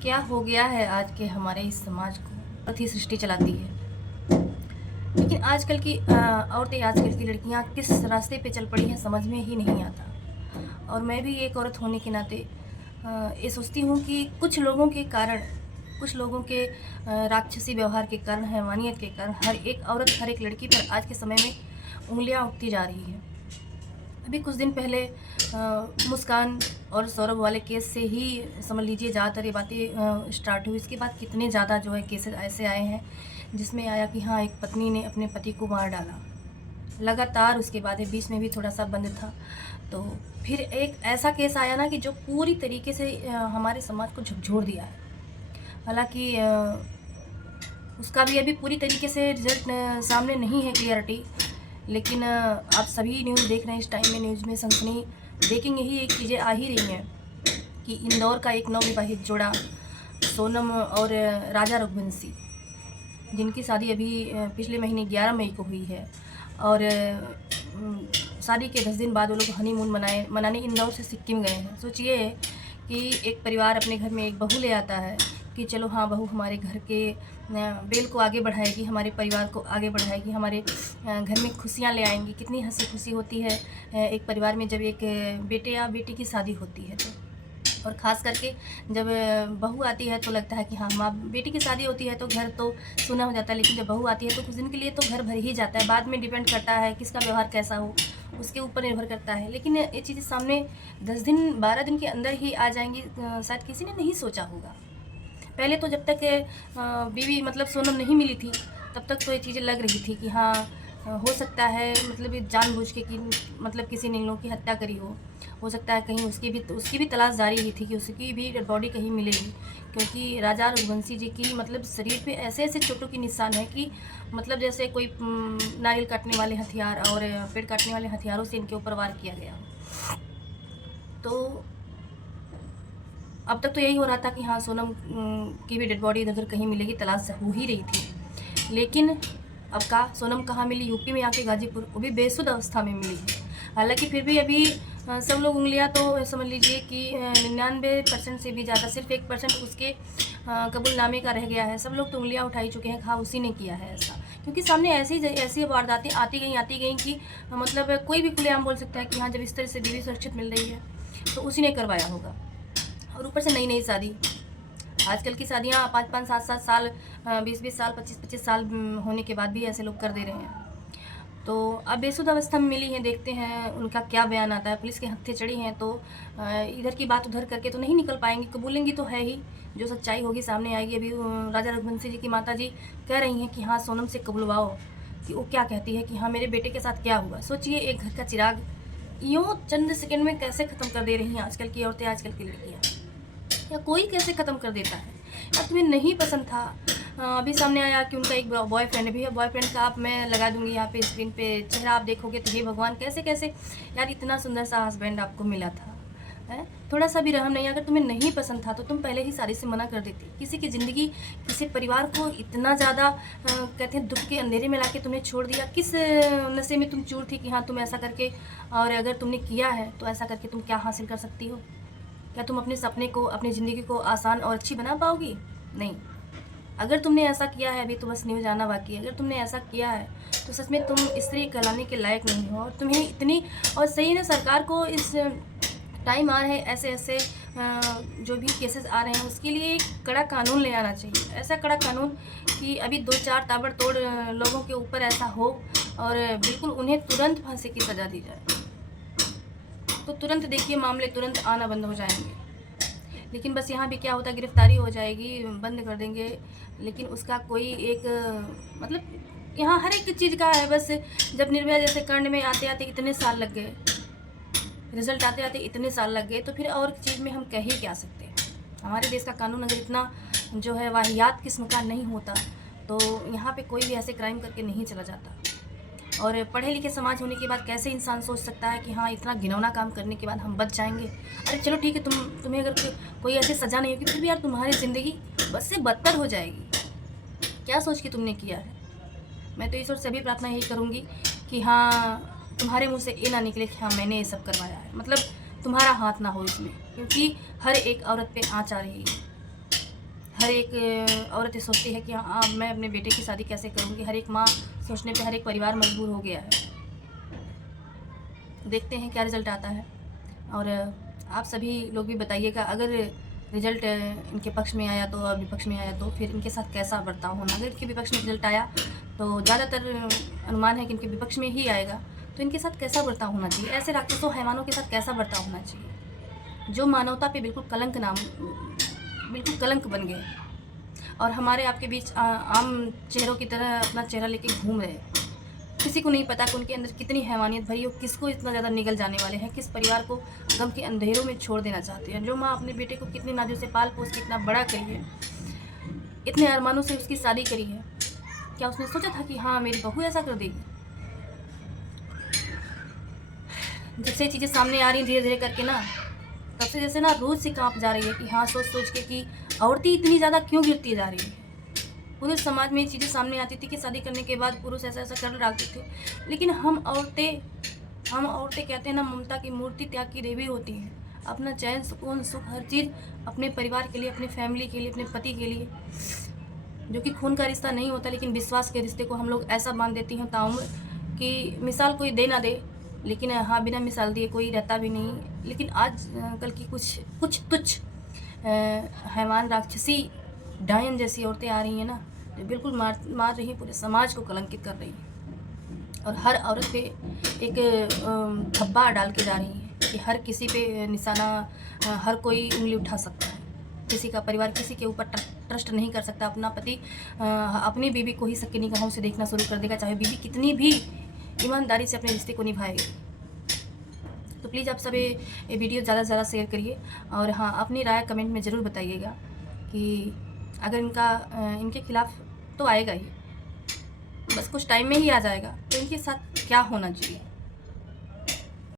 क्या हो गया है आज के हमारे इस समाज को, बहुत ही सृष्टि चलाती है। लेकिन आजकल की औरतें, आजकल की लड़कियां किस रास्ते पे चल पड़ी हैं समझ में ही नहीं आता। और मैं भी एक औरत होने के नाते ये सोचती हूँ कि कुछ लोगों के कारण, कुछ लोगों के राक्षसी व्यवहार के कारण, हैवानियत के कारण हर एक औरत, हर एक लड़की पर आज के समय में उंगलियां उठती जा रही है। अभी कुछ दिन पहले मुस्कान और सौरभ वाले केस से ही समझ लीजिए ज़्यादातर ये बातें स्टार्ट हुई। इसके बाद कितने ज़्यादा जो है केसेस ऐसे आए हैं जिसमें आया कि हाँ, एक पत्नी ने अपने पति को मार डाला। लगातार उसके बाद बीच में भी थोड़ा सा बंद था, तो फिर एक ऐसा केस आया ना कि जो पूरी तरीके से हमारे समाज को झकझोर दिया है। हालांकि उसका भी अभी पूरी तरीके से रिजल्ट सामने नहीं है, क्लियरिटी। लेकिन आप सभी न्यूज़ देख रहे हैं, इस टाइम में न्यूज़ में सनसनी ब्रेकिंग यही एक चीज़ें आ ही रही हैं कि इंदौर का एक नवविवाहित जोड़ा सोनम और राजा रघुवंशी, जिनकी शादी अभी पिछले महीने 11 मई को हुई है। और शादी के 10 दिन बाद वो लोग हनीमून मनाने इंदौर से सिक्किम गए हैं। सोचिए कि एक परिवार अपने घर में एक बहू ले आता है कि चलो हाँ, बहू हमारे घर के बेल को आगे बढ़ाएगी, हमारे परिवार को आगे बढ़ाएगी, हमारे घर में खुशियाँ ले आएंगी। कितनी हंसी खुशी होती है एक परिवार में जब एक बेटे या बेटी की शादी होती है तो। और ख़ास करके जब बहू आती है तो लगता है कि हाँ, माँ बेटी की शादी होती है तो घर तो सूना हो जाता है, लेकिन जब बहू आती है तो कुछ दिन के लिए तो घर भर ही जाता है। बाद में डिपेंड करता है किसका व्यवहार कैसा हो, उसके ऊपर निर्भर करता है। लेकिन ये चीज़ें सामने 10 दिन 12 दिन के अंदर ही आ जाएंगी, शायद किसी ने नहीं सोचा होगा। पहले तो जब तक बीवी मतलब सोनम नहीं मिली थी तब तक तो ये चीज़ें लग रही थी कि हाँ, हो सकता है मतलब ये जानबूझ के कि मतलब किसी ने इन लोगों की हत्या करी हो सकता है कहीं उसकी भी तलाश जारी ही थी कि उसकी भी डेड बॉडी कहीं मिलेगी। क्योंकि राजा रघुवंशी जी की मतलब शरीर पे ऐसे ऐसे चोटों की निशान है कि मतलब जैसे कोई नारियल काटने वाले हथियार और पेड़ काटने वाले हथियारों से इनके ऊपर वार किया गया। तो अब तक तो यही हो रहा था कि हाँ, सोनम की भी डेड बॉडी इधर उधर कहीं मिलेगी, तलाश हो ही रही थी। लेकिन अब सोनम कहाँ मिली? यूपी में आके गाजीपुर, वो भी बेसुध अवस्था में मिली है। हालांकि फिर भी अभी सब लोग उंगलियां तो समझ लीजिए कि 99% से भी ज़्यादा, सिर्फ 1% उसके कबूलनामे का रह गया है। सब लोग तो उंगलियां उठाई चुके हैं, हाँ उसी ने किया है ऐसा। क्योंकि सामने ऐसी वारदातें आती गई कि मतलब कोई भी खुलेआम बोल सकता है कि हाँ, जब इस तरह से बीवी सुरक्षित मिल रही है तो उसी ने करवाया होगा। और ऊपर से नई नई शादी, आजकल की शादियाँ 5-5 7-7 साल, 20-20 साल, 25-25 साल होने के बाद भी ऐसे लोग कर दे रहे हैं। तो अब बेसुध अवस्था में मिली हैं, देखते हैं उनका क्या बयान आता है। पुलिस के हत्थे चढ़ी हैं तो इधर की बात उधर करके तो नहीं निकल पाएंगी, कबूलेंगी तो है ही, जो सच्चाई होगी सामने आएगी। अभी राजा रघुवंशी जी की माता जी कह रही हैं कि हाँ, सोनम से कबुलवाओ कि वो क्या कहती है कि हाँ, मेरे बेटे के साथ क्या हुआ। सोचिए, एक घर का चिराग यूँ चंद सेकंड में कैसे ख़त्म कर दे रही हैं आजकल की औरतें, आजकल की लड़कियाँ, या कोई कैसे ख़त्म कर देता है। या तुम्हें नहीं पसंद था, अभी सामने आया कि उनका एक बॉयफ्रेंड भी है, बॉयफ्रेंड का आप मैं लगा दूंगी यहाँ पे स्क्रीन पे चेहरा, आप देखोगे तो हे भगवान, कैसे कैसे यार, इतना सुंदर सा हस्बैंड आपको मिला था है। थोड़ा सा भी रहम नहीं। अगर तुम्हें नहीं पसंद था तो तुम पहले ही शादी से मना कर देती। किसी की ज़िंदगी, किसी परिवार को इतना ज़्यादा कहते हैं दुख के अंधेरे में ला के तुमने छोड़ दिया। किस नशे में तुम चूर थी कि हाँ, तुम ऐसा करके, और अगर तुमने किया है तो ऐसा करके तुम क्या हासिल कर सकती हो? क्या तुम अपने सपने को, अपनी ज़िंदगी को आसान और अच्छी बना पाओगी? नहीं। अगर तुमने ऐसा किया है, अभी तो बस न्यूज़ आना बाकी है, अगर तुमने ऐसा किया है तो सच में तुम स्त्री कहलाने के लायक नहीं हो। और तुम्हें इतनी, और सही है, सरकार को इस टाइम आ रहे ऐसे ऐसे जो भी केसेस आ रहे हैं उसके लिए एक कड़ा कानून ले आना चाहिए। ऐसा कड़ा कानून कि अभी 2-4 ताबड़तोड़ लोगों के ऊपर ऐसा हो और बिल्कुल उन्हें तुरंत फांसी की सज़ा दी जाए, तो तुरंत देखिए मामले तुरंत आना बंद हो जाएंगे। लेकिन बस यहाँ भी क्या होता है, गिरफ्तारी हो जाएगी, बंद कर देंगे, लेकिन उसका कोई एक मतलब यहाँ हर एक चीज़ का है। बस जब निर्भया जैसे कांड में आते आते इतने साल लग गए, रिजल्ट आते आते इतने साल लग गए, तो फिर और चीज़ में हम कह ही क्या सकते हैं। हमारे देश का कानून अगर इतना जो है वाहियात किस्म का नहीं होता तो यहाँ पे कोई भी ऐसे क्राइम करके नहीं चला जाता। और पढ़े लिखे समाज होने के बाद कैसे इंसान सोच सकता है कि हाँ, इतना घिनौना काम करने के बाद हम बच जाएंगे। अरे चलो ठीक है, तुम्हें अगर कोई ऐसी सज़ा नहीं होगी फिर भी यार तुम्हारी ज़िंदगी बस से बदतर हो जाएगी। क्या सोच के तुमने किया है? मैं तो ईश्वर से भी प्रार्थना यही करूँगी कि हाँ, तुम्हारे मुँह से ये ना निकले कि हाँ, मैंने ये सब करवाया है, मतलब तुम्हारा हाथ ना हो इसमें, क्योंकि हर एक औरत पे आँच आ रही है। हर एक औरत ये सोचती है कि हाँ मैं अपने बेटे की शादी कैसे करूँगी। हर एक माँ सोचने पे हर एक परिवार मजबूर हो गया है। देखते हैं क्या रिज़ल्ट आता है। और आप सभी लोग भी बताइएगा, अगर रिज़ल्ट इनके पक्ष में आया तो और विपक्ष में आया तो फिर इनके साथ कैसा बर्ताव होना। अगर इनके विपक्ष में रिज़ल्ट आया तो ज़्यादातर अनुमान है कि इनके विपक्ष में ही आएगा, तो इनके साथ कैसा बर्ताव होना चाहिए, ऐसे राक्षसों हैवानों के साथ कैसा बर्ताव होना चाहिए जो मानवता पे बिल्कुल बिल्कुल कलंक बन गए और हमारे आपके बीच आम चेहरों की तरह अपना चेहरा लेके घूम रहे हैं। किसी को नहीं पता कि उनके अंदर कितनी हैवानियत भरी हो, किसको इतना ज़्यादा निगल जाने वाले हैं, किस परिवार को गम के अंधेरों में छोड़ देना चाहते हैं। जो माँ अपने बेटे को कितनी नाजुक से पाल पोस के इतना बड़ा करी है, इतने अरमानों से उसकी शादी करी है, क्या उसने सोचा था कि हाँ मेरी बहू ऐसा कर देगी। जब से चीज़ें सामने आ रही धीरे धीरे करके ना, तब से जैसे ना रोज़ से काँप जा रही है कि हाँ सोच सोच के कि औरतें इतनी ज़्यादा क्यों गिरती जा रही है। पूरे समाज में ये चीज़ें सामने आती थी कि शादी करने के बाद पुरुष ऐसा ऐसा कर डालते थे, लेकिन हम औरतें कहते हैं ना, ममता की मूर्ति, त्याग की देवी होती हैं। अपना चैन, सुकून, सुख, हर चीज़ अपने परिवार के लिए, अपने फैमिली के लिए, अपने पति के लिए, जो कि खून का रिश्ता नहीं होता, लेकिन विश्वास के रिश्ते को हम लोग ऐसा बांध देती हैं ताउम्र कि मिसाल कोई दे ना दे, लेकिन हाँ बिना मिसाल दिए कोई रहता भी नहीं। लेकिन आज कल की कुछ तुच्छ हैवान, राक्षसी, डायन जैसी औरतें आ रही हैं ना, जो बिल्कुल मार रही हैं, पूरे समाज को कलंकित कर रही हैं और हर औरत पे एक धब्बा डाल के जा रही हैं कि हर किसी पे निशाना, हर कोई उंगली उठा सकता है। किसी का परिवार किसी के ऊपर ट्रस्ट नहीं कर सकता। अपना पति अपनी बीवी को ही सबकी निगाहों से देखना शुरू कर देगा, चाहे बीवी कितनी भी ईमानदारी से अपने रिश्ते को निभाएगी। तो प्लीज़ आप सब ये वीडियो ज़्यादा से ज़्यादा शेयर करिए और हाँ अपनी राय कमेंट में ज़रूर बताइएगा कि अगर इनके खिलाफ तो आएगा ही, बस कुछ टाइम में ही आ जाएगा, तो इनके साथ क्या होना चाहिए।